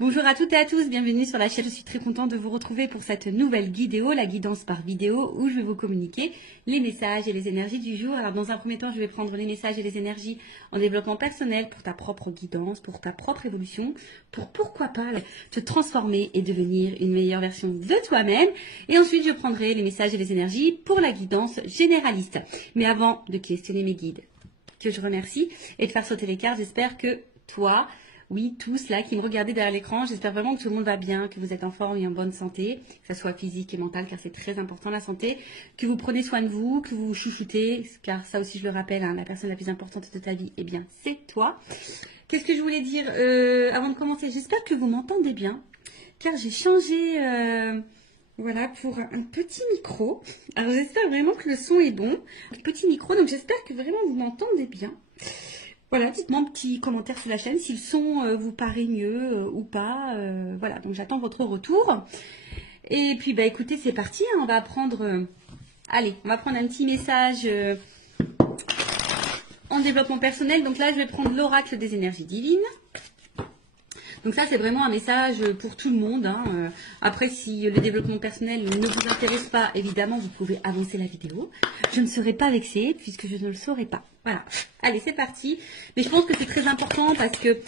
Bonjour à toutes et à tous, bienvenue sur la chaîne. Je suis très contente de vous retrouver pour cette nouvelle vidéo, la guidance par vidéo, où je vais vous communiquer les messages et les énergies du jour. Alors dans un premier temps, je vais prendre les messages et les énergies en développement personnel pour ta propre guidance, pour ta propre évolution, pour pourquoi pas te transformer et devenir une meilleure version de toi-même. Et ensuite, je prendrai les messages et les énergies pour la guidance généraliste. Mais avant de questionner mes guides, que je remercie, et de faire sauter les cartes, j'espère que toi... Oui, tous là qui me regardez derrière l'écran, j'espère vraiment que tout le monde va bien, que vous êtes en forme et en bonne santé, que ce soit physique et mentale, car c'est très important la santé, que vous prenez soin de vous, que vous vous chouchoutez, car ça aussi je le rappelle, hein, la personne la plus importante de ta vie, eh bien c'est toi. Qu'est-ce que je voulais dire avant de commencer? J'espère que vous m'entendez bien, car j'ai changé voilà, pour un petit micro. Alors j'espère vraiment que le son est bon, un petit micro, donc j'espère que vraiment vous m'entendez bien. Voilà, dites-moi un petit commentaire sur la chaîne si le son vous paraît mieux ou pas. Voilà, donc j'attends votre retour. Et puis, bah écoutez, c'est parti. Hein, on va prendre... allez, on va prendre un petit message en développement personnel. Donc là, je vais prendre l'oracle des énergies divines. Donc ça, c'est vraiment un message pour tout le monde. Hein. Après, si le développement personnel ne vous intéresse pas, évidemment, vous pouvez avancer la vidéo. Je ne serai pas vexée puisque je ne le saurai pas. Voilà. Allez, c'est parti. Mais je pense que c'est très important parce que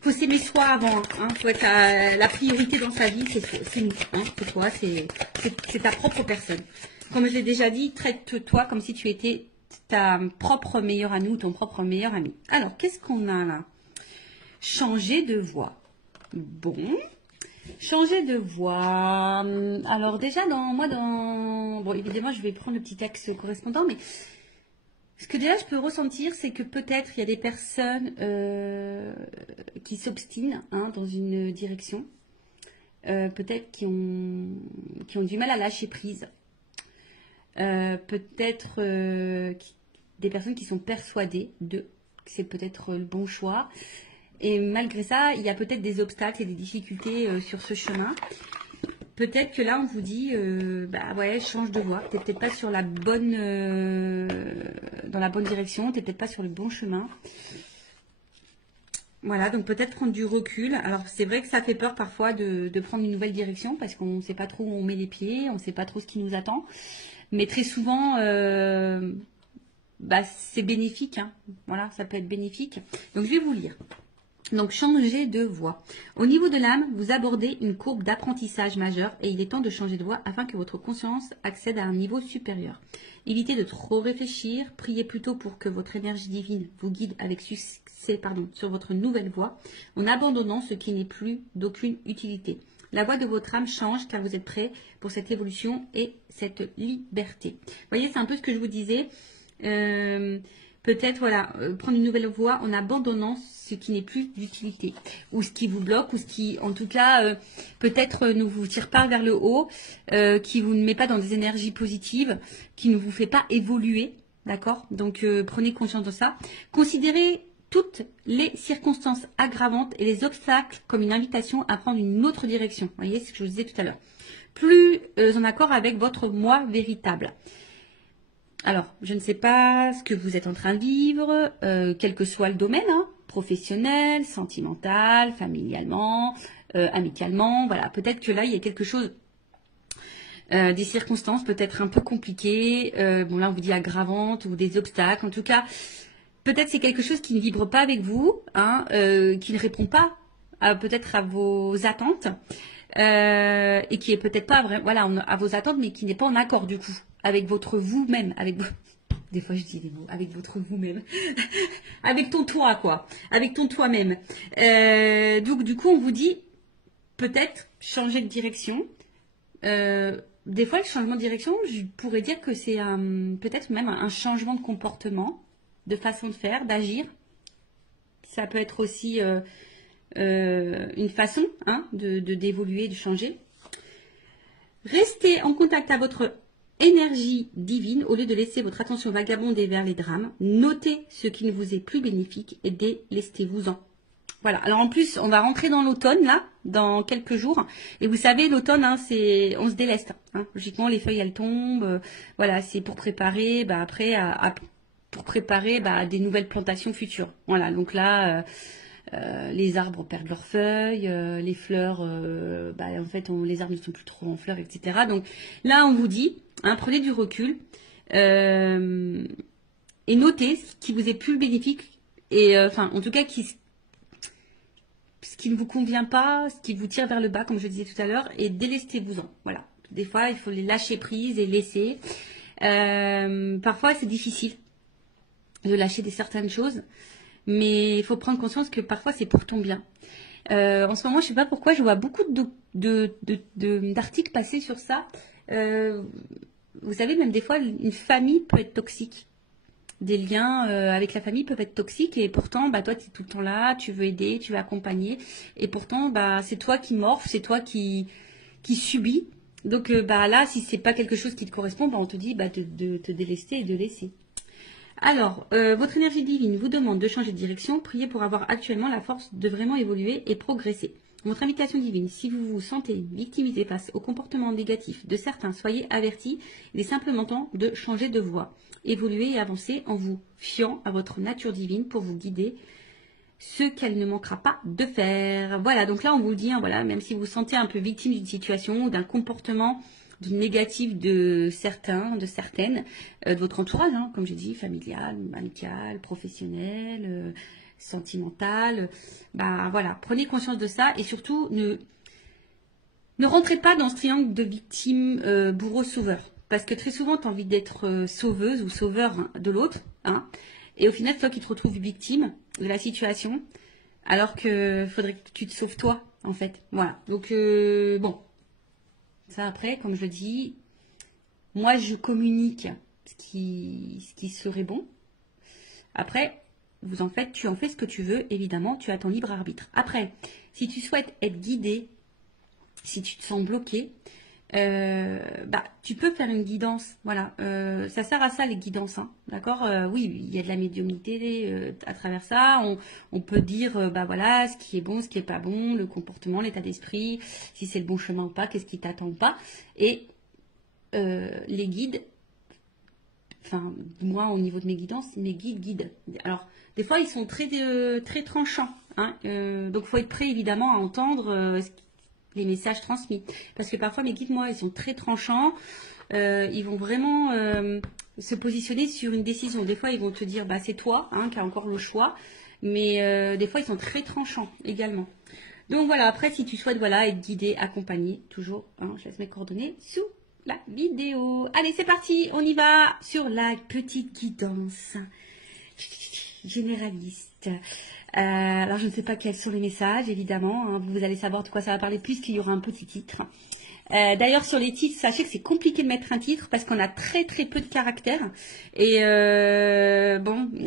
faut s'aimer soi avant. Hein. Faut être la priorité dans sa vie, c'est nous. Hein. C'est toi, c'est ta propre personne. Comme je l'ai déjà dit, traite-toi comme si tu étais ta propre meilleure amie ou ton propre meilleur ami. Alors, qu'est-ce qu'on a là? Changer de voix. Bon, changer de voix. Alors déjà, bon, évidemment, je vais prendre le petit axe correspondant, mais ce que déjà je peux ressentir, c'est que peut-être il y a des personnes qui s'obstinent dans une direction, peut-être qui ont du mal à lâcher prise, peut-être des personnes qui sont persuadées que c'est peut-être le bon choix. Et malgré ça, il y a peut-être des obstacles et des difficultés sur ce chemin. Peut-être que là, on vous dit, bah ouais, change de voie. T'es peut-être pas sur la bonne, dans la bonne direction. T'es peut-être pas sur le bon chemin. Voilà, donc peut-être prendre du recul. Alors c'est vrai que ça fait peur parfois de prendre une nouvelle direction parce qu'on ne sait pas trop où on met les pieds, on ne sait pas trop ce qui nous attend. Mais très souvent, bah, c'est bénéfique. Hein. Voilà, ça peut être bénéfique. Donc je vais vous lire. Donc, changer de voie. Au niveau de l'âme, vous abordez une courbe d'apprentissage majeure et il est temps de changer de voie afin que votre conscience accède à un niveau supérieur. Évitez de trop réfléchir, priez plutôt pour que votre énergie divine vous guide avec succès sur votre nouvelle voie en abandonnant ce qui n'est plus d'aucune utilité. La voie de votre âme change car vous êtes prêt pour cette évolution et cette liberté. Vous voyez, c'est un peu ce que je vous disais. Peut-être, voilà, prendre une nouvelle voie en abandonnant ce qui n'est plus d'utilité, ou ce qui vous bloque, ou ce qui, en tout cas, peut-être ne vous tire pas vers le haut, qui vous ne met pas dans des énergies positives, qui ne vous fait pas évoluer, d'accord? Donc, prenez conscience de ça. Considérez toutes les circonstances aggravantes et les obstacles comme une invitation à prendre une autre direction. Vous voyez, c'est ce que je vous disais tout à l'heure. Plus en accord avec votre moi véritable. Alors, je ne sais pas ce que vous êtes en train de vivre, quel que soit le domaine, hein, professionnel, sentimental, familialement, amicalement, voilà. Peut-être que là, il y a quelque chose, des circonstances peut-être un peu compliquées, bon là on vous dit aggravantes ou des obstacles, en tout cas, peut-être c'est quelque chose qui ne vibre pas avec vous, hein, qui ne répond pas peut-être à vos attentes, et qui est peut-être pas voilà, à vos attentes, mais qui n'est pas en accord du coup avec votre vous-même, des fois je dis des mots, avec votre vous-même, avec ton toi quoi, avec ton toi-même. Donc du coup on vous dit peut-être changer de direction. Des fois le changement de direction, je pourrais dire que c'est peut-être même un changement de comportement, de façon de faire, d'agir. Ça peut être aussi une façon d'évoluer, de changer. Restez en contact avec votre énergie divine au lieu de laisser votre attention vagabonder vers les drames. Notez ce qui ne vous est plus bénéfique et délestez-vous-en. Voilà, alors en plus, on va rentrer dans l'automne, là, dans quelques jours. Et vous savez, l'automne, on se déleste. Hein. Logiquement, les feuilles, elles tombent. Voilà, c'est pour préparer, après, pour préparer des nouvelles plantations futures. Voilà, donc là, les arbres perdent leurs feuilles, les fleurs, en fait, les arbres ne sont plus trop en fleurs, etc. Donc là, on vous dit, hein, prenez du recul et notez ce qui vous est plus bénéfique et, en tout cas, ce qui ne vous convient pas, ce qui vous tire vers le bas, comme je disais tout à l'heure, et délestez-vous-en. Voilà. Des fois, il faut les lâcher prise et laisser. Parfois, c'est difficile de lâcher certaines choses, mais il faut prendre conscience que parfois, c'est pour ton bien. En ce moment, je ne sais pas pourquoi, je vois beaucoup d'articles passer sur ça. Vous savez, même des fois, une famille peut être toxique. Des liens avec la famille peuvent être toxiques et pourtant, toi, tu es tout le temps là, tu veux aider, tu veux accompagner. Et pourtant, c'est toi qui morphes, c'est toi qui subis. Donc là, si c'est pas quelque chose qui te correspond, on te dit de te délester et de laisser. Alors, votre énergie divine vous demande de changer de direction. Priez pour avoir actuellement la force de vraiment évoluer et progresser. Votre invitation divine, si vous vous sentez victimisé face au comportement négatif de certains, soyez avertis. Il est simplement temps de changer de voie. Évoluer et avancer en vous fiant à votre nature divine pour vous guider ce qu'elle ne manquera pas de faire. Voilà, donc là on vous dit, voilà, même si vous vous sentez un peu victime d'une situation ou d'un comportement négatif de certains, de certaines, de votre entourage, hein, comme j'ai dit, familial, amical, professionnel, sentimental, voilà, prenez conscience de ça et surtout ne rentrez pas dans ce triangle de victime, bourreau, sauveur. Parce que très souvent, tu as envie d'être sauveuse ou sauveur de l'autre. Hein, et au final, c'est toi qui te retrouves victime de la situation. Alors que faudrait que tu te sauves toi, en fait. Voilà. Donc, bon. Ça, après, comme je le dis, moi, je communique ce qui serait bon. Après, tu en fais ce que tu veux. Évidemment, tu as ton libre arbitre. Après, si tu souhaites être guidé, si tu te sens bloqué, tu peux faire une guidance, voilà, ça sert à ça les guidances, hein, d'accord, oui, il y a de la médiumnité à travers ça, on peut dire, voilà, ce qui est bon, ce qui est pas bon, le comportement, l'état d'esprit, si c'est le bon chemin ou pas, qu'est-ce qui t'attend ou pas, et les guides, moi au niveau de mes guidances, mes guides, alors des fois ils sont très très tranchants, hein, donc il faut être prêt évidemment à entendre les messages transmis. Parce que parfois, mes guides, moi, ils sont très tranchants. Ils vont vraiment se positionner sur une décision. Des fois, ils vont te dire, c'est toi qui as encore le choix. Mais des fois, ils sont très tranchants également. Donc voilà, après, si tu souhaites être guidé, accompagné, toujours, je laisse mes coordonnées sous la vidéo. Allez, c'est parti, on y va sur la petite guidance généraliste. Alors, je ne sais pas quels sont les messages, évidemment. Hein, vous allez savoir de quoi ça va parler puisqu'il y aura un petit titre. D'ailleurs, sur les titres, sachez que c'est compliqué de mettre un titre parce qu'on a très très peu de caractères. Et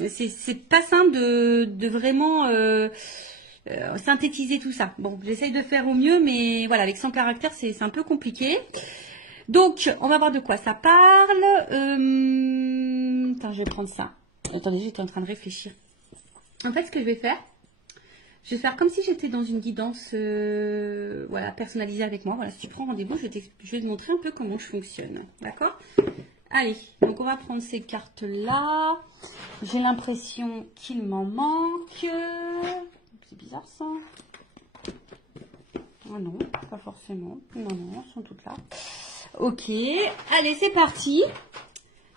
c'est pas simple de vraiment synthétiser tout ça. Bon, j'essaye de faire au mieux, mais voilà, avec 100 caractères, c'est un peu compliqué. Donc, on va voir de quoi ça parle. Attends, je vais prendre ça. Attendez, j'étais en train de réfléchir. En fait, ce que je vais faire comme si j'étais dans une guidance personnalisée avec moi. Voilà, si tu prends rendez-vous, je vais te montrer un peu comment je fonctionne. D'accord? Allez, donc on va prendre ces cartes-là. J'ai l'impression qu'il m'en manque. C'est bizarre ça. Ah non, pas forcément. Non, elles sont toutes là. Ok, allez, c'est parti.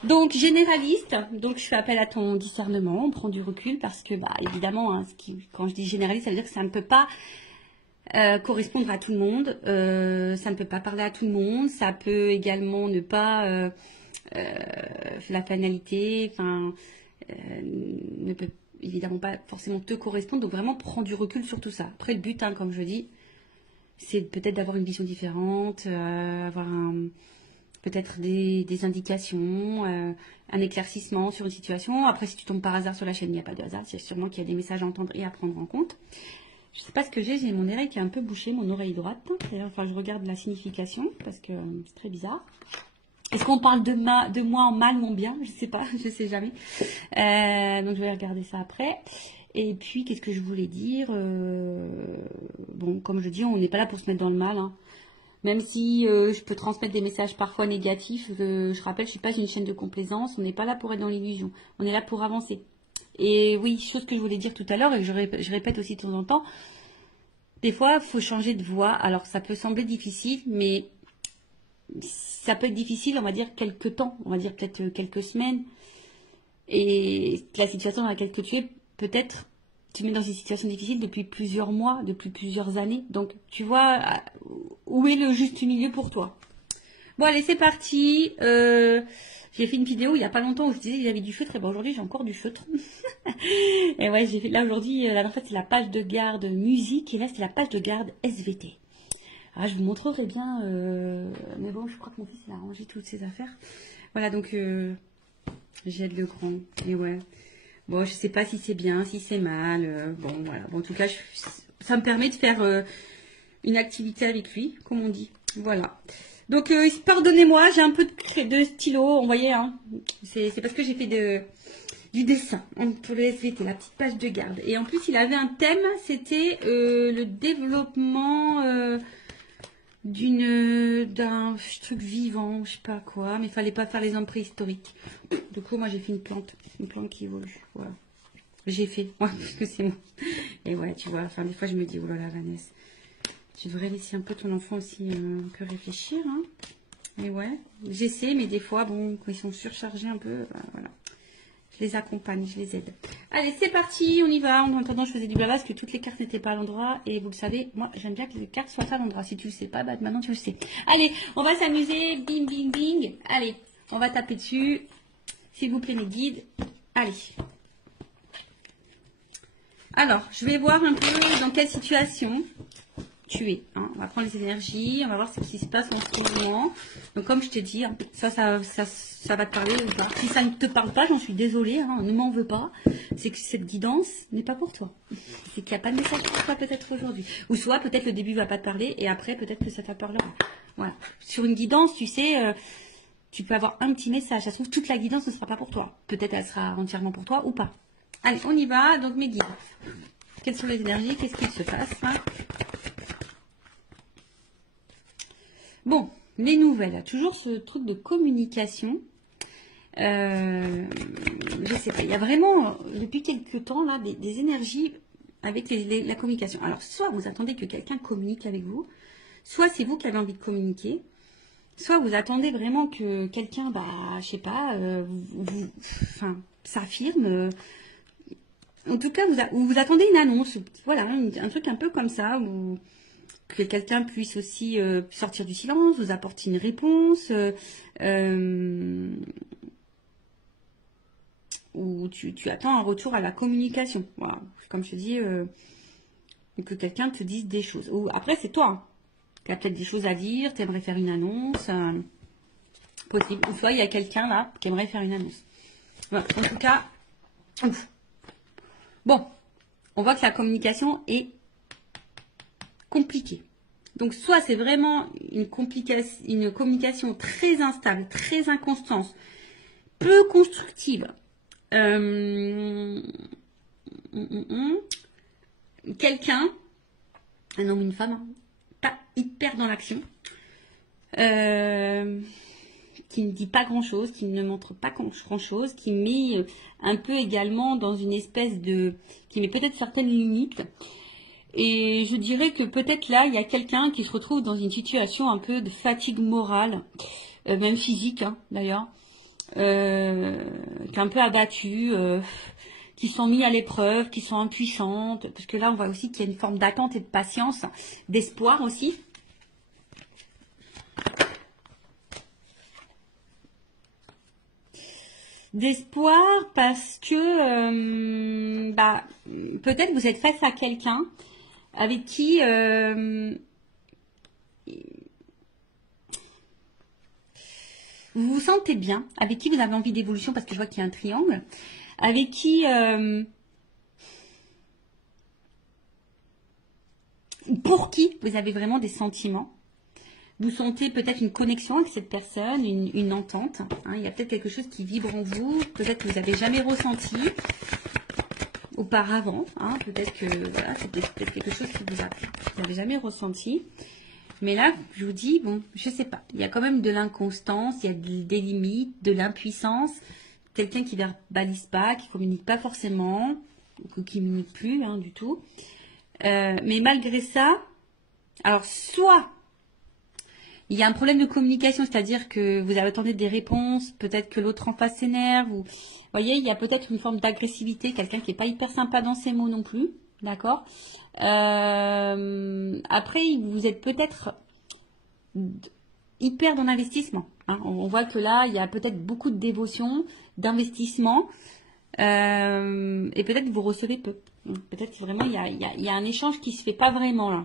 Donc, généraliste, donc je fais appel à ton discernement, on prend du recul parce que, évidemment, quand je dis généraliste, ça veut dire que ça ne peut pas correspondre à tout le monde, ça ne peut pas parler à tout le monde, ça peut également ne pas, la finalité, ne peut évidemment pas forcément te correspondre, donc vraiment prends du recul sur tout ça. Après, le but, comme je dis, c'est peut-être d'avoir une vision différente, avoir peut-être des indications, un éclaircissement sur une situation. Après, si tu tombes par hasard sur la chaîne, il n'y a pas de hasard. C'est sûrement qu'il y a des messages à entendre et à prendre en compte. Je ne sais pas ce que j'ai mon oreille qui est un peu bouchée, mon oreille droite. D'ailleurs, je regarde la signification parce que c'est très bizarre. Est-ce qu'on parle de moi en mal ou en bien? Je ne sais pas, je ne sais jamais. Donc, je vais regarder ça après. Et puis, qu'est-ce que je voulais dire? Bon, comme je dis, on n'est pas là pour se mettre dans le mal, hein. Même si je peux transmettre des messages parfois négatifs, je rappelle, je ne suis pas une chaîne de complaisance. On n'est pas là pour être dans l'illusion. On est là pour avancer. Et oui, chose que je voulais dire tout à l'heure et que je répète aussi de temps en temps, des fois, il faut changer de voie. Alors, ça peut sembler difficile, mais ça peut être difficile, on va dire, quelques temps, on va dire peut-être quelques semaines. Et la situation dans laquelle tu es, peut-être, tu te mets dans une situation difficile depuis plusieurs mois, depuis plusieurs années. Donc, tu vois, où est le juste milieu pour toi? Bon, allez, c'est parti. J'ai fait une vidéo il n'y a pas longtemps où je disais que j'avais du feutre. Et bon, aujourd'hui, j'ai encore du feutre. Et ouais, j'ai fait là aujourd'hui, en fait, c'est la page de garde musique. Et là, c'est la page de garde SVT. Alors, je vous montrerai bien. Mais bon, je crois que mon fils, il a rangé toutes ses affaires. Voilà, donc, j'aide le grand. Et ouais. Bon, je sais pas si c'est bien, si c'est mal. Bon, voilà. Bon, en tout cas, ça me permet de faire une activité avec lui, comme on dit. Voilà. Donc, pardonnez-moi, j'ai un peu de stylo, vous voyez, hein. C'est parce que j'ai fait du dessin pour le SVT, la petite page de garde. Et en plus, il avait un thème, c'était le développement d'un truc vivant, je sais pas quoi, mais il fallait pas faire les hommes préhistoriques. Du coup, moi, j'ai fait une plante qui évolue, voilà. J'ai fait, ouais, parce que c'est moi. Et ouais, tu vois, enfin, des fois, je me dis, oh là là, Vanessa. Tu devrais laisser un peu ton enfant aussi un peu réfléchir. Hein. Et ouais, j'essaie, mais des fois, bon, quand ils sont surchargés un peu, bah, voilà. Je les accompagne, je les aide. Allez, c'est parti, on y va. En attendant, je faisais du blabla parce que toutes les cartes n'étaient pas à l'endroit. Et vous le savez, moi, j'aime bien que les cartes soient à l'endroit. Si tu le sais pas, bah, maintenant tu le sais. Allez, on va s'amuser. Bing, bing, bing. Allez, on va taper dessus. S'il vous plaît, mes guides. Allez. Alors, je vais voir un peu dans quelle situation tu es. Hein. On va prendre les énergies, on va voir ce qui se passe en ce moment. Donc, comme je t'ai dit, hein, ça va te parler ou pas. Si ça ne te parle pas, j'en suis désolée, hein, ne m'en veux pas. C'est que cette guidance n'est pas pour toi. C'est qu'il n'y a pas de message pour toi peut-être aujourd'hui. Ou soit peut-être le début ne va pas te parler et après peut-être que ça te parlera. Voilà. Sur une guidance, tu sais, tu peux avoir un petit message. Ça se trouve, toute la guidance ne sera pas pour toi. Peut-être elle sera entièrement pour toi ou pas. Allez, on y va. Donc, mes guides. Quelles sont les énergies? Qu'est-ce qu'il se passe hein? Bon, les nouvelles. Toujours ce truc de communication. Je sais pas. Il y a vraiment, depuis quelques temps, là, des énergies avec la communication. Alors, soit vous attendez que quelqu'un communique avec vous, soit c'est vous qui avez envie de communiquer, soit vous attendez vraiment que quelqu'un, bah, je sais pas, s'affirme. En tout cas, vous attendez une annonce, voilà, un truc un peu comme ça, où que quelqu'un puisse aussi sortir du silence, vous apporter une réponse, ou tu attends un retour à la communication. Voilà, comme je te dis, que quelqu'un te dise des choses. Ou après, c'est toi qui as peut-être des choses à dire, tu aimerais faire une annonce, possible. Ou soit il y a quelqu'un là qui aimerait faire une annonce. Voilà, en tout cas, ouf. Bon, on voit que la communication est compliquée. Donc, soit c'est vraiment une communication très instable, très inconstante, peu constructive. Quelqu'un, un homme, une femme, hein, pas hyper dans l'action, qui ne dit pas grand-chose, qui ne montre pas grand-chose, qui met un peu également dans une espèce de... qui met peut-être certaines limites. Et je dirais que peut-être là, il y a quelqu'un qui se retrouve dans une situation un peu de fatigue morale, même physique hein, d'ailleurs, qui est un peu abattue, qui sont mis à l'épreuve, qui sont impuissantes, parce que là, on voit aussi qu'il y a une forme d'attente et de patience, d'espoir aussi. D'espoir parce que peut-être vous êtes face à quelqu'un avec qui vous vous sentez bien, avec qui vous avez envie d'évolution, parce que je vois qu'il y a un triangle, avec qui pour qui vous avez vraiment des sentiments. Vous sentez peut-être une connexion avec cette personne, une entente. Hein, il y a peut-être quelque chose qui vibre en vous, peut-être que vous n'avez jamais ressenti auparavant. Hein, peut-être que voilà, c'est peut-être quelque chose que vous n'avez jamais ressenti. Mais là, je vous dis, bon, je sais pas. Il y a quand même de l'inconstance, il y a des limites, de l'impuissance. quelqu'un qui verbalise pas, qui communique pas forcément, ou qui communique plus du tout. Mais malgré ça, alors soit il y a un problème de communication, c'est-à-dire que vous attendez des réponses, peut-être que l'autre en face s'énerve, ou vous voyez, il y a peut-être une forme d'agressivité, quelqu'un qui n'est pas hyper sympa dans ses mots non plus, d'accord. Après, vous êtes peut-être hyper dans l'investissement. On voit que là, il y a peut-être beaucoup de dévotion, d'investissement, et peut-être que vous recevez peu. Peut-être que vraiment, il y a un échange qui se fait pas vraiment là.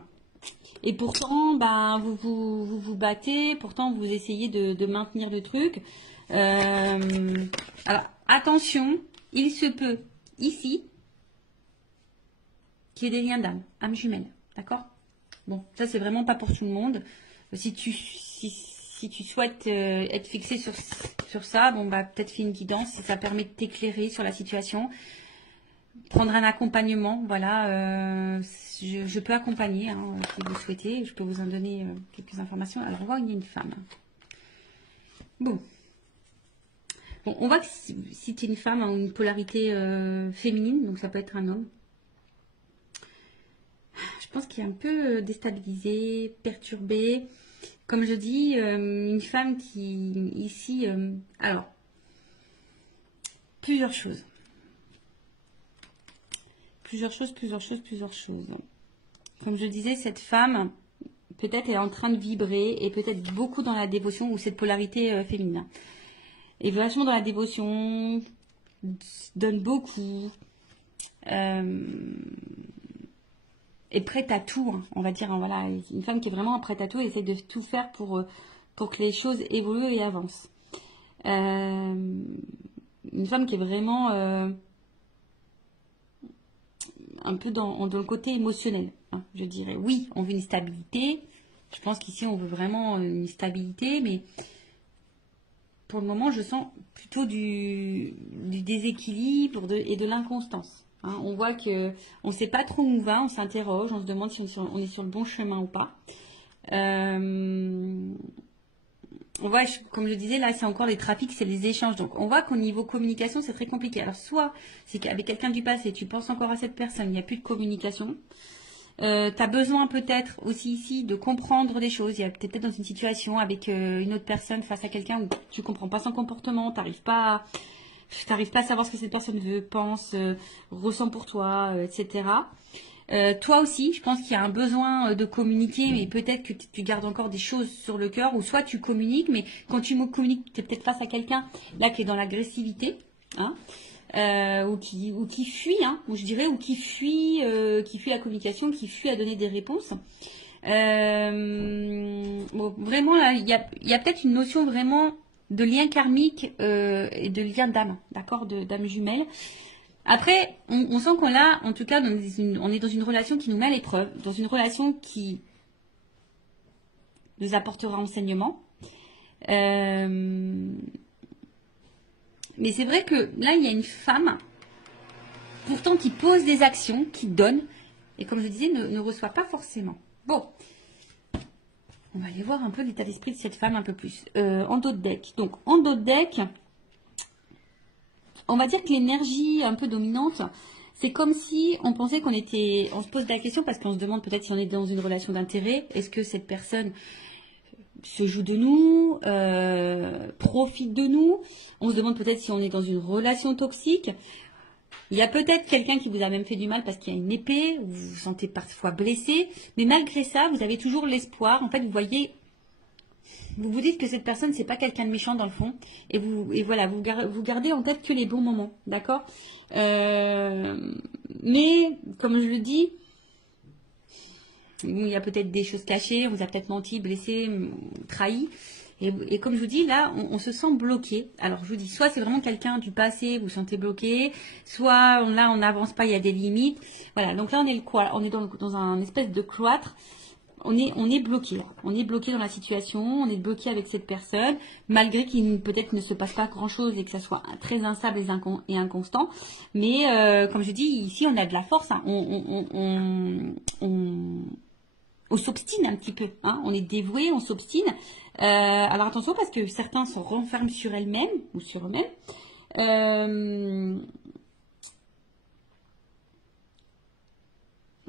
Et pourtant, vous battez, pourtant vous essayez de maintenir le truc. Alors, attention, il se peut, ici, qu'il y ait des liens d'âme, âme jumelle, d'accord? Bon, ça c'est vraiment pas pour tout le monde. Si tu souhaites être fixé sur ça, peut-être fais une guidance, si ça permet de t'éclairer sur la situation. Prendre un accompagnement, voilà, je peux accompagner si vous souhaitez, je peux vous en donner quelques informations. Alors on voit qu'il y a une femme. Bon, on voit que si tu es une femme, une polarité féminine, donc ça peut être un homme. Je pense qu'il est un peu déstabilisé, perturbé. Comme je dis, une femme qui, ici, alors, plusieurs choses. Plusieurs choses. Comme je disais, cette femme, peut-être est en train de vibrer et peut-être beaucoup dans la dévotion ou cette polarité féminine. Et vachement dans la dévotion, donne beaucoup, est prête à tout, on va dire. Voilà, une femme qui est vraiment prête à tout et essaie de tout faire pour que les choses évoluent et avancent. Une femme qui est vraiment... un peu dans le côté émotionnel, je dirais. Oui, on veut une stabilité. Je pense qu'ici, on veut vraiment une stabilité, mais pour le moment, je sens plutôt du déséquilibre et de l'inconstance. On voit que on ne sait pas trop où on va, on s'interroge, on se demande si on est sur le bon chemin ou pas. On voit, comme je disais, là, c'est encore les trafics, c'est les échanges. Donc, on voit qu'au niveau communication, c'est très compliqué. Alors, soit c'est qu'avec quelqu'un du passé, tu penses encore à cette personne, il n'y a plus de communication. Tu as besoin peut-être aussi ici de comprendre des choses. Il y a peut-être dans une situation avec une autre personne face à quelqu'un où tu comprends pas son comportement, t'arrives pas à savoir ce que cette personne veut, pense, ressent pour toi, etc. Toi aussi, je pense qu'il y a un besoin de communiquer, mais peut-être que tu gardes encore des choses sur le cœur, ou soit tu communiques, mais quand tu communiques, tu es peut-être face à quelqu'un là qui est dans l'agressivité, ou qui fuit, ou je dirais, ou qui fuit la communication, qui fuit à donner des réponses. Vraiment, là, il y a peut-être une notion vraiment de lien karmique et de lien d'âme, d'accord, d'âme jumelle. Après, on sent qu'on a, en tout cas, on est dans une relation qui nous met à l'épreuve, dans une relation qui nous apportera enseignement. Mais c'est vrai que là, il y a une femme, pourtant qui pose des actions, qui donne, et comme je disais, ne reçoit pas forcément. Bon, on va aller voir un peu l'état d'esprit de cette femme un peu plus. En dos de deck. Donc, en dos de deck, on va dire que l'énergie un peu dominante, c'est comme si on pensait on se pose la question parce qu'on se demande peut-être si on est dans une relation d'intérêt. Est-ce que cette personne se joue de nous, profite de nous? On se demande peut-être si on est dans une relation toxique. Il y a peut-être quelqu'un qui vous a même fait du mal parce qu'il y a une épée, vous vous sentez parfois blessé, mais malgré ça, vous avez toujours l'espoir. En fait, vous voyez, vous vous dites que cette personne, c'est pas quelqu'un de méchant dans le fond, et voilà, vous gardez en tête que les bons moments, d'accord. Mais comme je le dis, il y a peut-être des choses cachées, on vous a peut-être menti, blessé, trahi. Et comme je vous dis, là, on se sent bloqué. Alors, je vous dis, soit c'est vraiment quelqu'un du passé, vous vous sentez bloqué, soit là, on n'avance pas, il y a des limites. Voilà, donc là, on est dans un espèce de cloître. On est bloqué là. On est bloqué dans la situation, on est bloqué avec cette personne, malgré qu'il peut-être ne se passe pas grand-chose et que ça soit très instable et inconstant. Mais comme je dis, ici, on a de la force. On s'obstine un petit peu, on est dévoué, on s'obstine. Alors attention parce que certains se renferment sur elles-mêmes ou sur eux-mêmes. On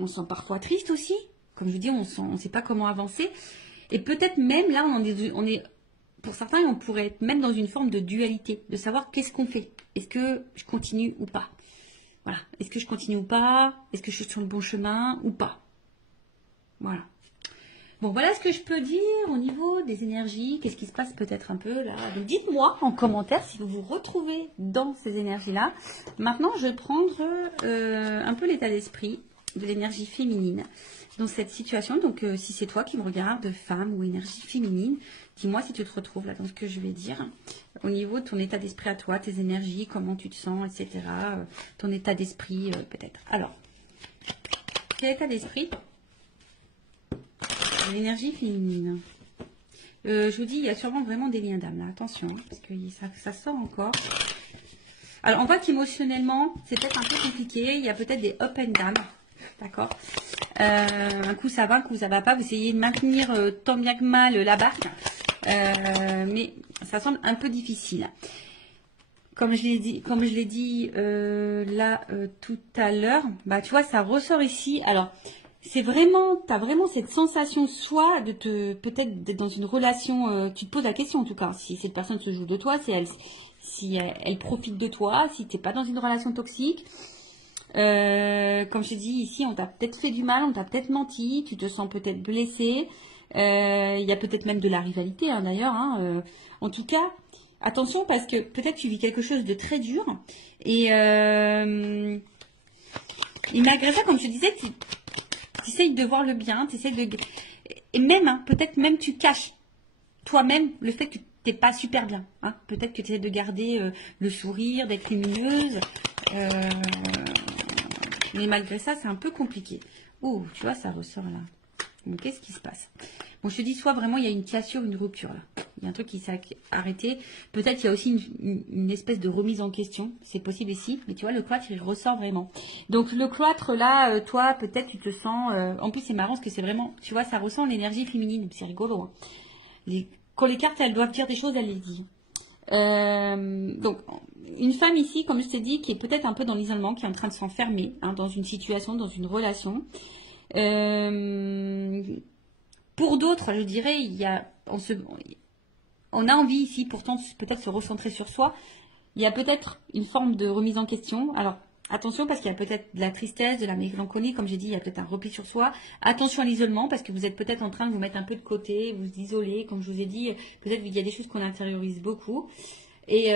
se sent parfois triste aussi. Comme je vous dis, on ne sait pas comment avancer. Et peut-être même là, on est, pour certains, on pourrait être même dans une forme de dualité, de savoir qu'est-ce qu'on fait. Est-ce que je continue ou pas? Voilà. Est-ce que je continue ou pas? Est-ce que je suis sur le bon chemin ou pas? Voilà. Bon, voilà ce que je peux dire au niveau des énergies. Qu'est-ce qui se passe peut-être un peu là? Donc dites-moi en commentaire si vous vous retrouvez dans ces énergies-là. Maintenant, je vais prendre un peu l'état d'esprit de l'énergie féminine dans cette situation. Donc si c'est toi qui me regardes, femme ou énergie féminine, dis-moi si tu te retrouves là dans ce que je vais dire. Au niveau de ton état d'esprit à toi, tes énergies, comment tu te sens, etc. Ton état d'esprit peut-être. Alors, quel état d'esprit? L'énergie féminine. Je vous dis, il y a sûrement vraiment des liens d'âme là. Attention, hein, parce que ça sort encore. Alors, on voit qu'émotionnellement, c'est peut-être un peu compliqué. Il y a peut-être des up and down. D'accord. Un coup ça va, un coup ça va pas. Vous essayez de maintenir tant bien que mal la barque. Mais ça semble un peu difficile. Comme je l'ai dit là tout à l'heure, bah tu vois, ça ressort ici. Alors, c'est vraiment, tu as vraiment cette sensation soit de peut-être d'être dans une relation, tu te poses la question en tout cas, si cette personne se joue de toi, si elle profite de toi, si tu n'es pas dans une relation toxique. Comme je t'ai dit ici, on t'a peut-être fait du mal, on t'a peut-être menti, tu te sens peut-être blessé. Il y a peut-être même de la rivalité hein, d'ailleurs. Hein, en tout cas, attention parce que peut-être tu vis quelque chose de très dur. Et malgré ça, comme je te disais, tu essayes de voir le bien, tu essayes de... Et même, hein, peut-être même tu caches toi-même le fait que tu n'es pas super bien. Hein. Peut-être que tu essaies de garder le sourire, d'être lumineuse. Mais malgré ça, c'est un peu compliqué. Oh, tu vois, ça ressort là. Donc, qu'est-ce qui se passe? Bon, je te dis, soit vraiment il y a une cassure, une rupture là. Il y a un truc qui s'est arrêté. Peut-être il y a aussi une espèce de remise en question. C'est possible ici. Mais tu vois, le cloître, il ressort vraiment. Donc, le cloître là, toi, peut-être tu te sens... en plus, c'est marrant parce que c'est vraiment... Tu vois, ça ressent l'énergie féminine. C'est rigolo. Hein. Quand les cartes, elles doivent dire des choses, elles les disent. Donc, une femme ici, comme je t'ai dit, qui est peut-être un peu dans l'isolement, qui est en train de s'enfermer hein, dans une situation, dans une relation. Pour d'autres, je dirais, on a envie ici, pourtant, peut-être se recentrer sur soi. Il y a peut-être une forme de remise en question. Alors, attention, parce qu'il y a peut-être de la tristesse, de la mélancolie, comme j'ai dit, il y a peut-être un repli sur soi. Attention à l'isolement, parce que vous êtes peut-être en train de vous mettre un peu de côté, vous isoler, comme je vous ai dit. Peut-être qu'il y a des choses qu'on intériorise beaucoup. Et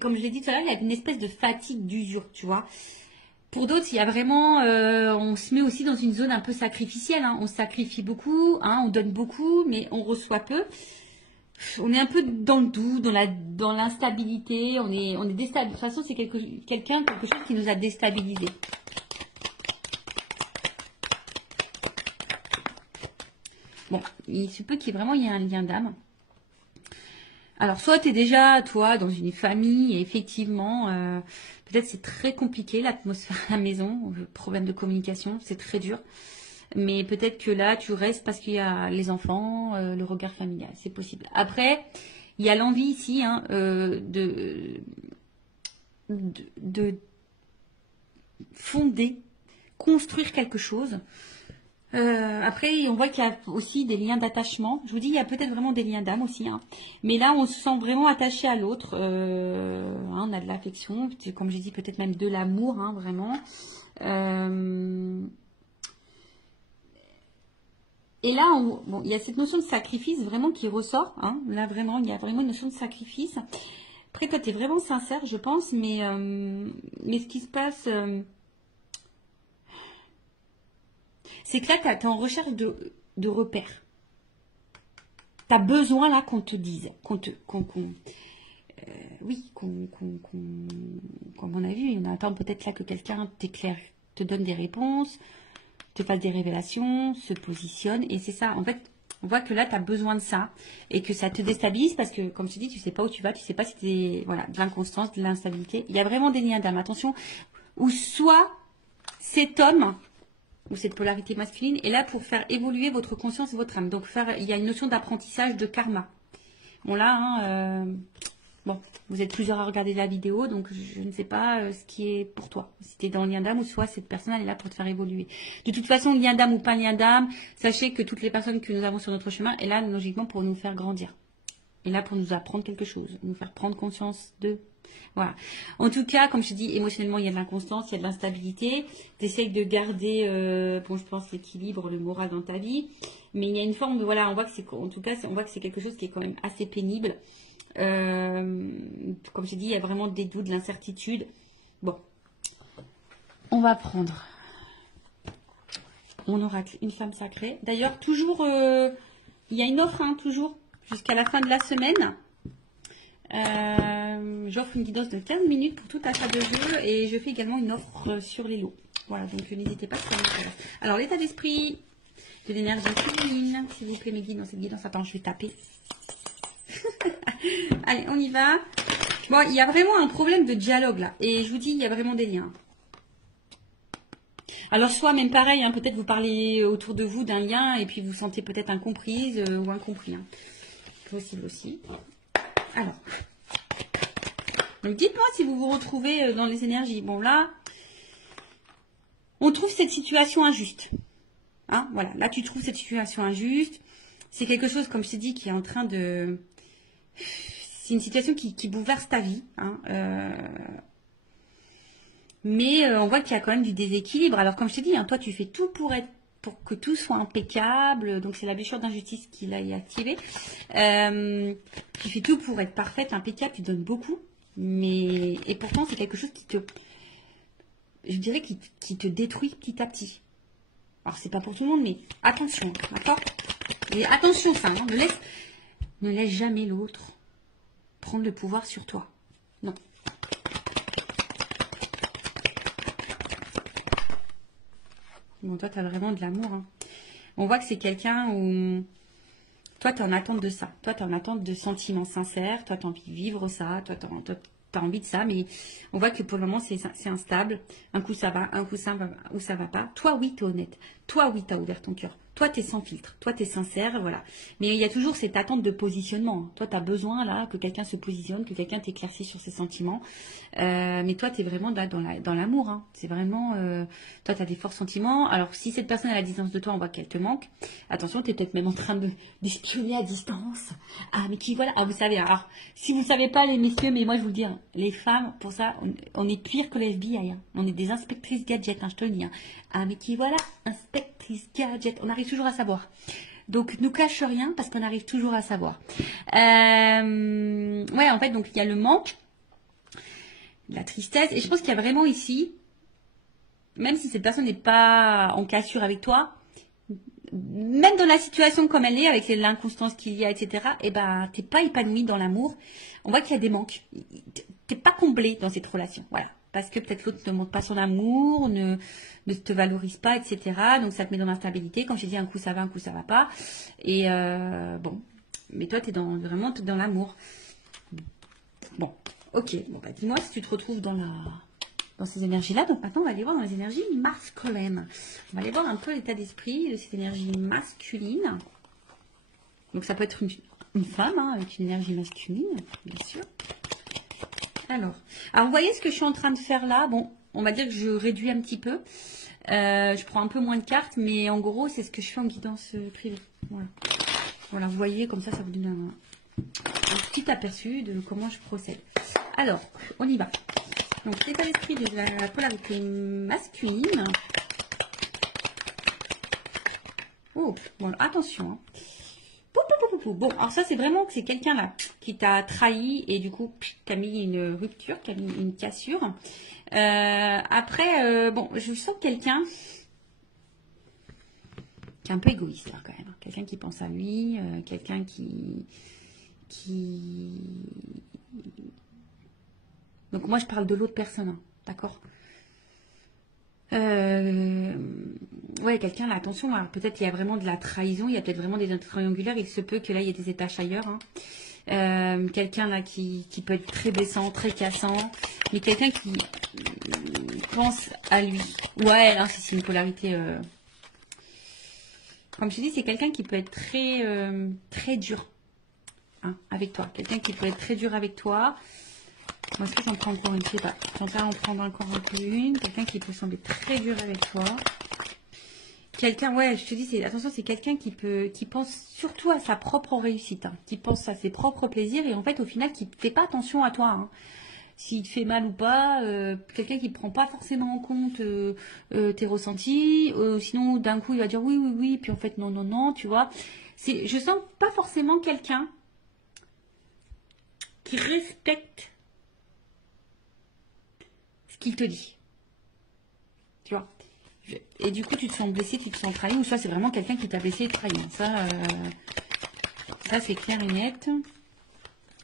comme je l'ai dit tout à l'heure, il y a une espèce de fatigue, d'usure, tu vois. Pour d'autres, il y a vraiment, on se met aussi dans une zone un peu sacrificielle. Hein. On sacrifie beaucoup, hein, on donne beaucoup, mais on reçoit peu. On est un peu dans le doute, dans l'instabilité. On est déstabilisé. De toute façon, c'est quelque chose qui nous a déstabilisés. Bon, il se peut qu'il y ait un lien d'âme. Alors, soit tu es déjà, toi, dans une famille, et effectivement, peut-être c'est très compliqué, l'atmosphère à la maison, le problème de communication, c'est très dur. Mais peut-être que là, tu restes parce qu'il y a les enfants, le regard familial, c'est possible. Après, il y a l'envie ici hein, de fonder, construire quelque chose. Après, on voit qu'il y a aussi des liens d'attachement. Je vous dis, il y a peut-être vraiment des liens d'âme aussi. Hein. Mais là, on se sent vraiment attaché à l'autre. Hein, on a de l'affection, comme j'ai dit, peut-être même de l'amour, hein, vraiment. Et là, bon, il y a cette notion de sacrifice vraiment qui ressort. Hein. Là, vraiment, il y a vraiment une notion de sacrifice. Après, toi, tu es vraiment sincère, je pense. Mais ce qui se passe... c'est que là, tu es en recherche de repères. Tu as besoin là qu'on te dise, comme on a vu, on attend peut-être là que quelqu'un t'éclaire, te donne des réponses, te fasse des révélations, se positionne. Et c'est ça, en fait, on voit que là, tu as besoin de ça et que ça te déstabilise parce que, comme je te dis, tu sais pas où tu vas, tu sais pas si tu voilà, de l'inconstance, de l'instabilité. Il y a vraiment des liens d'âme, attention, ou soit cet homme... ou cette polarité masculine est là pour faire évoluer votre conscience et votre âme. Donc, il y a une notion d'apprentissage de karma. Bon, là, hein, Bon, vous êtes plusieurs à regarder la vidéo, donc je ne sais pas ce qui est pour toi. Si tu es dans le lien d'âme ou soit cette personne, elle est là pour te faire évoluer. De toute façon, lien d'âme ou pas lien d'âme, sachez que toutes les personnes que nous avons sur notre chemin est là, logiquement, pour nous faire grandir. Et là, pour nous apprendre quelque chose, nous faire prendre conscience de... Voilà. En tout cas, comme je dis, émotionnellement, il y a de l'inconstance, il y a de l'instabilité. Tu essayes de garder, bon, je pense, l'équilibre, le moral dans ta vie. Mais il y a une forme de... Voilà, on voit que c'est... En tout cas, on voit que c'est quelque chose qui est quand même assez pénible. Comme je dis, il y a vraiment des doutes, de l'incertitude. Bon, on va prendre mon oracle, une femme sacrée. D'ailleurs, toujours, il y a une offre, hein, toujours, jusqu'à la fin de la semaine. J'offre une guidance de 15 minutes pour tout achat de jeu et je fais également une offre sur les lots. Voilà, donc n'hésitez pas si ça vous intéresse. Alors, l'état d'esprit de l'énergie féminine, s'il vous plaît, mes guides dans cette guidance. Attends, je vais taper. Allez, on y va. Bon, il y a vraiment un problème de dialogue là. Et je vous dis, il y a vraiment des liens. Alors, soit même pareil, hein, peut-être vous parlez autour de vous d'un lien et puis vous sentez peut-être incomprise ou incompris. Hein. Possible aussi. Alors, donc dites-moi si vous vous retrouvez dans les énergies. Bon, là, on trouve cette situation injuste. Hein, voilà, là, tu trouves cette situation injuste. C'est quelque chose, comme je t'ai dit, qui est en train de... C'est une situation qui bouleverse ta vie. Hein, mais on voit qu'il y a quand même du déséquilibre. Alors, comme je t'ai dit, hein, toi, tu fais tout pour que tout soit impeccable. Donc, c'est la blessure d'injustice qui l'a activée. Tu fais tout pour être parfaite, impeccable. Tu donnes beaucoup. Et pourtant, c'est quelque chose je dirais, qui te détruit petit à petit. Alors, c'est pas pour tout le monde, mais attention, d'accord? Et attention, ça, hein, ne laisse jamais l'autre prendre le pouvoir sur toi. Non. Bon, toi, tu as vraiment de l'amour. Hein. On voit que c'est quelqu'un où... Toi, tu es en attente de ça. Toi, tu es en attente de sentiments sincères. Toi, tu as envie de vivre ça. Toi, tu as envie de ça. Mais on voit que pour le moment, c'est instable. Un coup, ça va. Un coup, ça va pas. Toi, oui, tu es honnête. Toi, oui, tu as ouvert ton cœur. Toi, tu es sans filtre. Toi, tu es sincère. Voilà. Mais il y a toujours cette attente de positionnement. Toi, tu as besoin là que quelqu'un se positionne, que quelqu'un t'éclaircisse sur ses sentiments. Mais toi, tu es vraiment là dans l'amour. Hein. C'est vraiment... toi, tu as des forts sentiments. Alors, si cette personne est à la distance de toi, on voit qu'elle te manque. Attention, tu es peut-être même en train d'espionner à distance. Ah, mais qui voilà. Ah, vous savez. Alors, si vous ne savez pas, les messieurs, mais moi, je vous le dis, hein, les femmes, pour ça, on est pire que les FBI. Hein. On est des inspectrices gadgets, hein, je te le dis. Hein. Ah, mais qui voilà, inspectrice gadget. On arrive toujours à savoir. Donc, nous cache rien parce qu'on arrive toujours à savoir. Ouais, en fait, donc, il y a le manque, la tristesse. Et je pense qu'il y a vraiment ici, même si cette personne n'est pas en cassure avec toi, même dans la situation comme elle est, avec l'inconstance qu'il y a, etc., eh ben, t'es pas épanoui dans l'amour. On voit qu'il y a des manques. T'es pas comblé dans cette relation. Voilà. Parce que peut-être l'autre ne montre pas son amour, ne te valorise pas, etc. Donc ça te met dans l'instabilité. Comme j'ai dit, un coup ça va pas. Et bon. Mais toi, t'es vraiment dans l'amour. Bon. Ok. Bon, bah, dis-moi si tu te retrouves dans ces énergies-là. Donc maintenant, on va aller voir dans les énergies masculines. On va aller voir un peu l'état d'esprit de cette énergie masculine. Donc ça peut être une femme hein, avec une énergie masculine, bien sûr. Alors, vous voyez ce que je suis en train de faire là? Bon, on va dire que je réduis un petit peu. Je prends un peu moins de cartes, mais en gros, c'est ce que je fais en guidance privée. Voilà. Voilà, vous voyez, comme ça vous donne un petit aperçu de comment je procède. Alors, on y va. Donc, l'état d'esprit de la polarité masculine. Oh, bon, attention. Hein. Bon, alors ça, c'est vraiment que c'est quelqu'un là qui t'a trahi et du coup, qui a mis une rupture, qui a mis une cassure. Après, bon, je sens quelqu'un qui est un peu égoïste là quand même. Quelqu'un qui pense à lui, quelqu'un qui... Donc moi, je parle de l'autre personne, hein, d'accord? Ouais, quelqu'un là, attention, peut-être il y a vraiment de la trahison, il y a peut-être vraiment des triangulaires, il se peut que là il y ait des étages ailleurs. Hein. Quelqu'un là qui peut être très blessant, très cassant, mais quelqu'un qui pense à lui. Ouais, là c'est une polarité. Comme je dis, c'est quelqu'un qui peut être très dur. hein, avec toi. Quelqu'un qui peut être très dur avec toi. Moi, est-ce que j'en prends encore une? Je sais pas. J'en vais en prendre encore un peu une. Quelqu'un qui peut sembler très dur avec toi. Quelqu'un, ouais, je te dis, attention, c'est quelqu'un qui pense surtout à sa propre réussite, hein, qui pense à ses propres plaisirs et en fait, au final, qui ne fait pas attention à toi, hein. S'il te fait mal ou pas, quelqu'un qui ne prend pas forcément en compte tes ressentis, sinon d'un coup il va dire oui, oui, oui, puis en fait non, non, non, tu vois. Je sens pas forcément quelqu'un qui respecte ce qu'il te dit, tu vois. Et du coup tu te sens blessé, tu te sens trahi, ou soit c'est vraiment quelqu'un qui t'a blessé et trahi. Ça c'est clair et net.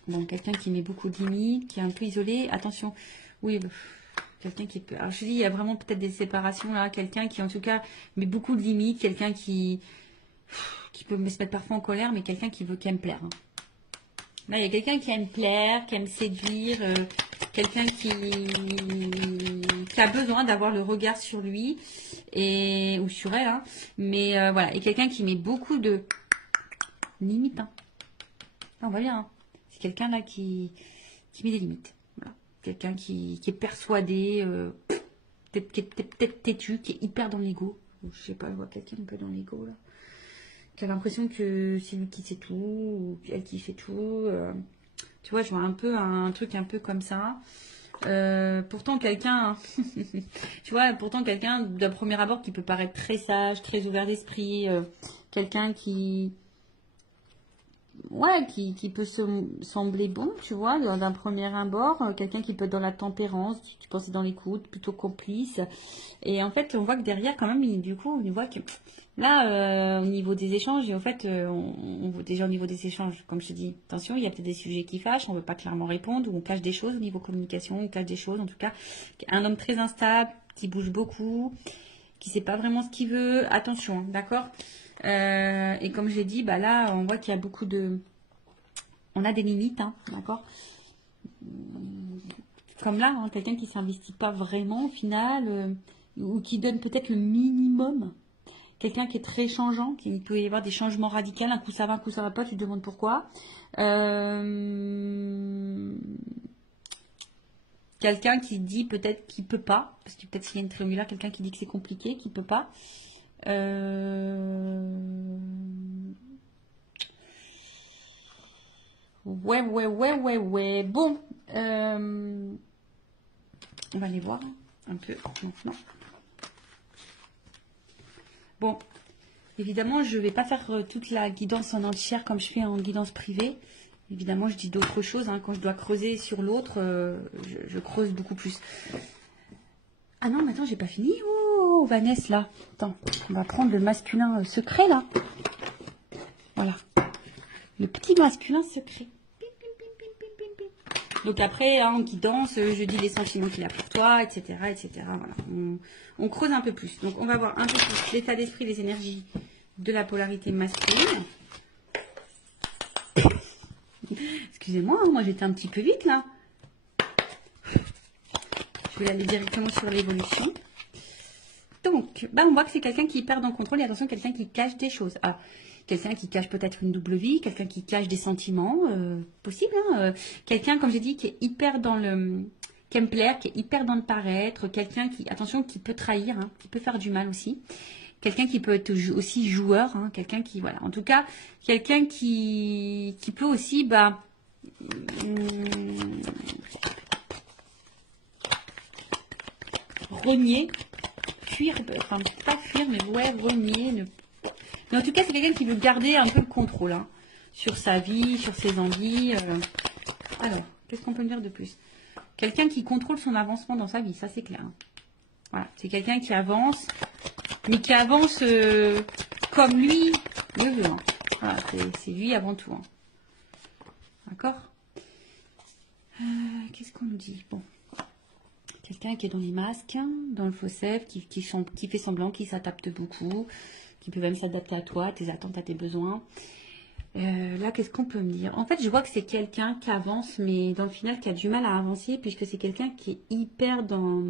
Bon, quelqu'un qui met beaucoup de limites, qui est un peu isolé. Attention, oui, quelqu'un qui peut... Alors, je dis, il y a vraiment peut-être des séparations là. Quelqu'un qui, en tout cas, met beaucoup de limites. Quelqu'un qui peut me se mettre parfois en colère, mais quelqu'un qui aime plaire, hein. Là, il y a quelqu'un qui aime plaire, qui aime séduire. Quelqu'un qui a besoin d'avoir le regard sur lui ou sur elle. Hein. Mais voilà, et quelqu'un qui met beaucoup de limites. Hein. Là, on va bien, hein. C'est quelqu'un là qui met des limites. Voilà. Quelqu'un qui est persuadé, qui est peut-être têtu, qui est hyper dans l'ego. Je sais pas, je vois quelqu'un un peu dans l'ego là. Qui a l'impression que c'est lui qui sait tout, ou elle qui fait tout. Tu vois, je vois un peu un truc un peu comme ça. Pourtant quelqu'un, tu vois, pourtant quelqu'un d'un premier abord qui peut paraître très sage, très ouvert d'esprit, quelqu'un qui peut sembler bon, tu vois, d'un premier abord, quelqu'un qui peut être dans la tempérance, tu penses dans l'écoute, plutôt complice. Et en fait, on voit que derrière, quand même, du coup, on voit que là, au niveau des échanges, et en fait, déjà au niveau des échanges, comme je te dis, attention, il y a peut-être des sujets qui fâchent, on ne veut pas clairement répondre, ou on cache des choses au niveau communication, on cache des choses, en tout cas, un homme très instable, qui bouge beaucoup, qui ne sait pas vraiment ce qu'il veut, attention, hein, d'accord. Et comme j'ai dit, bah là, on voit qu'il y a beaucoup de... On a des limites, hein, d'accord. Comme là, hein, quelqu'un qui ne s'investit pas vraiment au final, ou qui donne peut-être le minimum. Quelqu'un qui est très changeant, qui peut y avoir des changements radicaux, un coup ça va, un coup ça va pas, tu te demandes pourquoi. Quelqu'un qui dit peut-être qu'il peut pas, parce que peut-être s'il y a une triangulaire, quelqu'un qui dit que c'est compliqué, qu'il peut pas. Ouais. Bon, on va aller voir un peu maintenant. Bon, évidemment, je ne vais pas faire toute la guidance en entière comme je fais en guidance privée. Évidemment, je dis d'autres choses, hein. Quand je dois creuser sur l'autre, je creuse beaucoup plus. Ah non, mais attends, j'ai pas fini. Oh, Vanessa, là. Attends, on va prendre le masculin secret, là. Voilà. Le petit masculin secret. Donc après, hein, en guidance, je dis les sentiments qu'il a pour toi, etc. Voilà. On creuse un peu plus. Donc on va voir un peu plus l'état d'esprit, les énergies de la polarité masculine. Excusez-moi, hein, moi j'étais un petit peu vite là. Je vais aller directement sur l'évolution. Donc, bah, on voit que c'est quelqu'un qui perd en contrôle. Et attention, quelqu'un qui cache des choses. Ah, quelqu'un qui cache peut-être une double vie, quelqu'un qui cache des sentiments, possible. Hein, quelqu'un, comme j'ai dit, qui est hyper dans le... qui aime plaire, qui est hyper dans le paraître. Quelqu'un qui, attention, qui peut trahir, hein, qui peut faire du mal aussi. Quelqu'un qui peut être aussi joueur. Hein, quelqu'un qui, voilà. En tout cas, quelqu'un qui peut aussi, bah... renier, fuir, enfin pas fuir, mais ouais, renier. Mais en tout cas, c'est quelqu'un qui veut garder un peu le contrôle, hein, sur sa vie, sur ses envies. Alors, qu'est-ce qu'on peut me dire de plus? Quelqu'un qui contrôle son avancement dans sa vie, ça c'est clair. Hein. Voilà, c'est quelqu'un qui avance, mais qui avance comme lui le veut. Hein. Voilà, c'est lui avant tout. Hein. D'accord? Qu'est-ce qu'on nous dit? Bon. Quelqu'un qui est dans les masques, dans le faux self, qui fait semblant, qui s'adapte beaucoup, qui peut même s'adapter à toi, à tes attentes, à tes besoins. Là, qu'est-ce qu'on peut me dire? En fait, je vois que c'est quelqu'un qui avance, mais dans le final, qui a du mal à avancer, puisque c'est quelqu'un qui est hyper dans...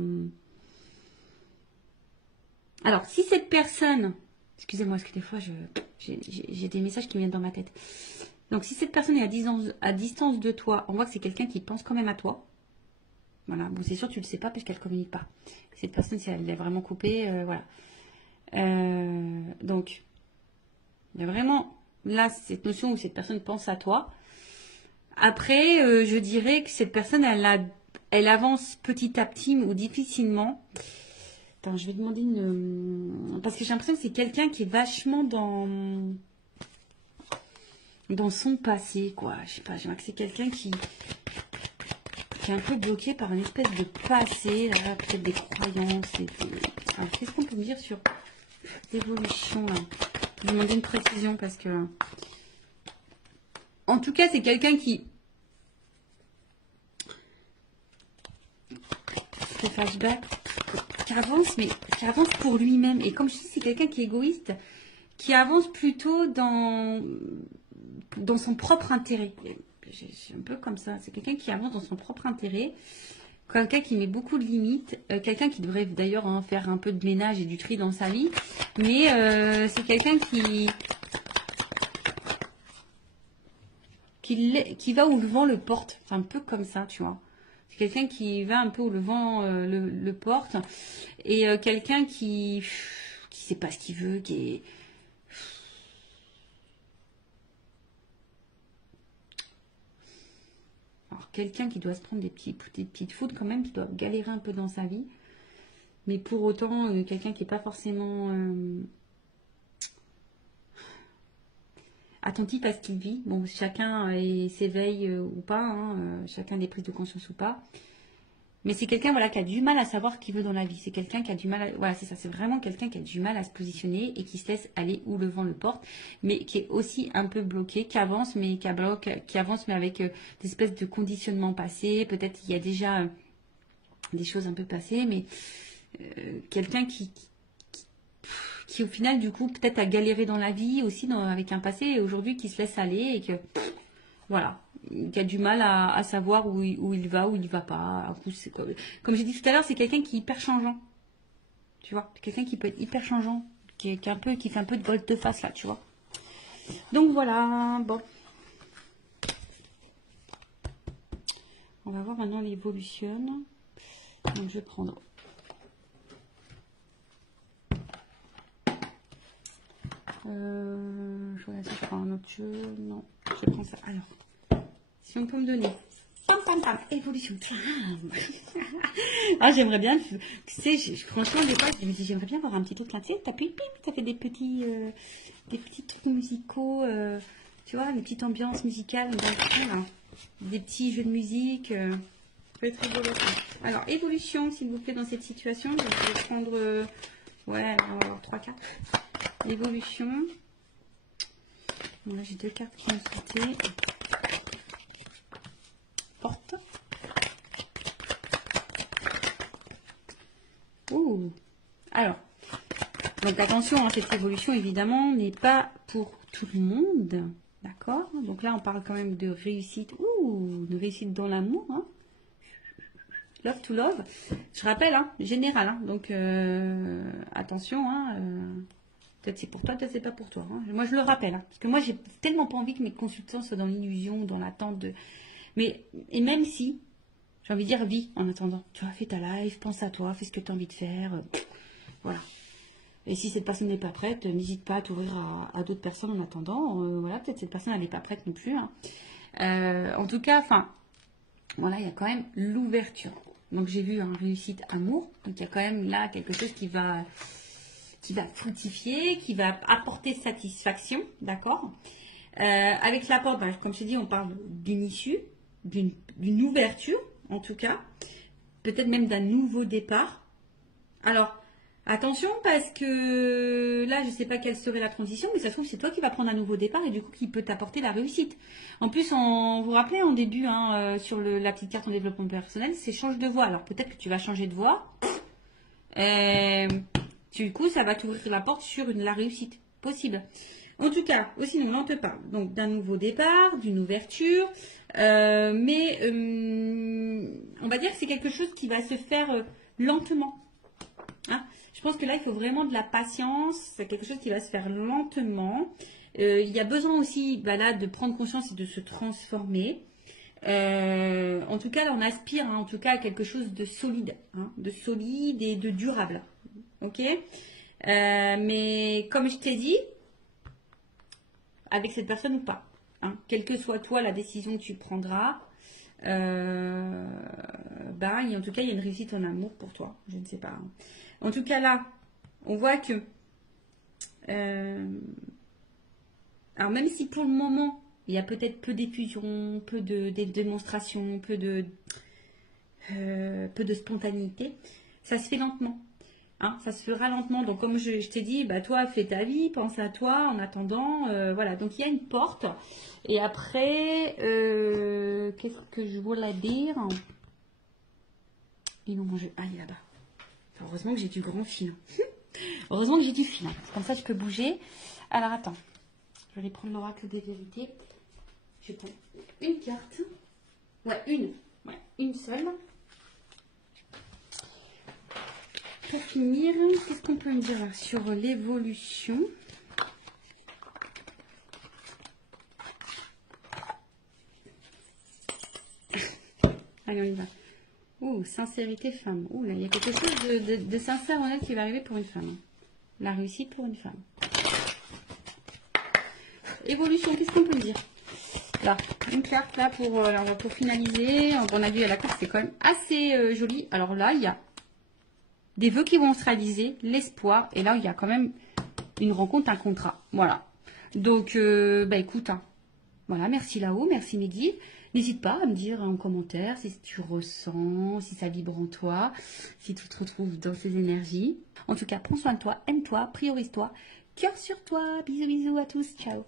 Alors, si cette personne... Excusez-moi, parce que des fois, j'ai des messages qui me viennent dans ma tête. Donc, si cette personne est à distance de toi, on voit que c'est quelqu'un qui pense quand même à toi. Voilà. Bon, c'est sûr, tu ne le sais pas puisqu'elle ne communique pas. Cette personne, si elle est vraiment coupée, voilà. Donc, il y a vraiment là cette notion où cette personne pense à toi. Après, je dirais que cette personne, elle avance petit à petit ou difficilement. Attends, je vais demander une... Parce que j'ai l'impression que c'est quelqu'un qui est vachement dans son passé, quoi. Je sais pas, j'aimerais que c'est quelqu'un qui est un peu bloqué par une espèce de passé, là, peut-être des croyances. Alors, qu'est-ce qu'on peut me dire sur l'évolution, là? Je vais demander une précision parce que... En tout cas, c'est quelqu'un qui... Ce flashback, qui avance, mais qui avance pour lui-même. Et comme je dis, c'est quelqu'un qui est égoïste, qui avance plutôt dans son propre intérêt. C'est un peu comme ça. C'est quelqu'un qui avance dans son propre intérêt. Quelqu'un qui met beaucoup de limites. Quelqu'un qui devrait d'ailleurs faire un peu de ménage et du tri dans sa vie. Mais c'est quelqu'un qui va où le vent le porte. C'est un peu comme ça, tu vois. C'est quelqu'un qui va un peu où le vent le porte. Et quelqu'un qui sait pas ce qu'il veut, qui est... Alors, quelqu'un qui doit se prendre des petites fautes quand même, qui doit galérer un peu dans sa vie. Mais pour autant, quelqu'un qui n'est pas forcément attentif à ce qu'il vit. Bon, chacun s'éveille ou pas, hein, chacun des prises de conscience ou pas. Mais c'est quelqu'un voilà, qui a du mal à savoir ce qu'il veut dans la vie. C'est quelqu'un qui a du mal à... Voilà, c'est ça. C'est vraiment quelqu'un qui a du mal à se positionner et qui se laisse aller où le vent le porte, mais qui est aussi un peu bloqué, qui avance, mais qui avance, mais avec des espèces de conditionnements passés. Peut-être qu'il y a déjà des choses un peu passées, mais quelqu'un qui au final, du coup, peut-être a galéré dans la vie aussi avec un passé et aujourd'hui qui se laisse aller et que... Voilà, qui a du mal à savoir où il va, où il ne va pas. Comme j'ai dit tout à l'heure, c'est quelqu'un qui est hyper changeant. Tu vois, quelqu'un qui peut être hyper changeant, qui fait un peu de volte-face là, tu vois. Donc voilà, bon. On va voir maintenant l'évolution. Donc je vais prendre. Je regarde si je prends un autre jeu. Non, je prends ça. Alors. Si on peut me donner. Pam, pam, pam. Évolution. Ah, j'aimerais bien. Tu sais, franchement, des fois, je me dis, j'aimerais bien avoir un petit truc là. Tu sais, t'appuies, pim, ça fait des petits trucs musicaux. Tu vois, une petite ambiance musicale. Des petits jeux de musique. Ça peut être rigolo. Alors, évolution, s'il vous plaît, dans cette situation. Je vais prendre. Ouais, on va avoir 3 cartes. Évolution. Là, j'ai 2 cartes qui ont sauté. Porte. Ouh. Alors, donc attention, hein, cette évolution évidemment n'est pas pour tout le monde, d'accord? Donc là, on parle quand même de réussite, de réussite dans l'amour, hein. Love to love. Je rappelle, hein, général, hein, donc attention, hein, peut-être c'est pour toi, peut-être c'est pas pour toi. Hein. Moi, je le rappelle, hein, parce que moi, j'ai tellement pas envie que mes consultants soient dans l'illusion, dans l'attente de. Mais et même si. J'ai envie de dire, vis en attendant. Tu vois, fais ta life, pense à toi, fais ce que tu as envie de faire. Voilà. Et si cette personne n'est pas prête, n'hésite pas à t'ouvrir à d'autres personnes en attendant. Voilà, peut-être cette personne, elle n'est pas prête non plus. Hein. En tout cas, enfin, voilà, il y a quand même l'ouverture. Donc, j'ai vu réussite, amour. Donc, il y a quand même là quelque chose qui va fructifier, qui va apporter satisfaction. D'accord. Avec l'apport, comme je t'ai dit, on parle d'une issue, d'une ouverture. En tout cas, peut-être même d'un nouveau départ. Alors, attention parce que là, je ne sais pas quelle serait la transition, mais ça se trouve, c'est toi qui vas prendre un nouveau départ et du coup, qui peut t'apporter la réussite. En plus, vous vous rappelez en début, sur la petite carte en développement personnel, c'est change de voie. Alors, peut-être que tu vas changer de voie. Du coup, ça va t'ouvrir la porte sur la réussite possible. En tout cas, aussi, on te parle donc d'un nouveau départ, d'une ouverture, mais on va dire que c'est quelque chose qui va se faire lentement. Hein. Je pense que là, il faut vraiment de la patience, c'est quelque chose qui va se faire lentement. Il y a besoin aussi bah là, de prendre conscience et de se transformer. En tout cas, là, on aspire en tout cas à quelque chose de solide, de solide et de durable. Ok. Mais comme je t'ai dit, avec cette personne ou pas, quelle que soit toi la décision que tu prendras, en tout cas, il y a une réussite en amour pour toi. Je ne sais pas. En tout cas, là, on voit que, alors même si pour le moment, il y a peut-être peu d'effusion, peu de démonstration, peu de spontanéité, ça se fait lentement. Ça se fera lentement. Donc, comme je t'ai dit, bah, toi, fais ta vie, pense à toi en attendant. Voilà. Donc, il y a une porte. Et après, qu'est-ce que je voulais dire? Ils l'ont mangé. Ah, il est là-bas. Heureusement que j'ai du grand fil. Heureusement que j'ai du fil. Comme ça, je peux bouger. Alors, attends. Je vais aller prendre l'oracle des vérités. Je prends une carte. Ouais, une. Ouais, une seule. Pour finir, qu'est-ce qu'on peut me dire sur l'évolution? Allez, on y va. Oh, sincérité femme. Oh là, il y a quelque chose de sincère honnête qui va arriver pour une femme. La réussite pour une femme. Évolution, qu'est-ce qu'on peut me dire? Là, une carte là pour finaliser. On a vu à la carte, c'est quand même assez joli. Alors là, il y a des vœux qui vont se réaliser, l'espoir. Et là, il y a quand même une rencontre, un contrat. Voilà. Donc, écoute, voilà, merci là-haut, merci Mehdi. N'hésite pas à me dire en commentaire si tu ressens, si ça vibre en toi, si tu te retrouves dans ces énergies. En tout cas, prends soin de toi, aime-toi, priorise-toi, cœur sur toi. Bisous, bisous à tous, ciao.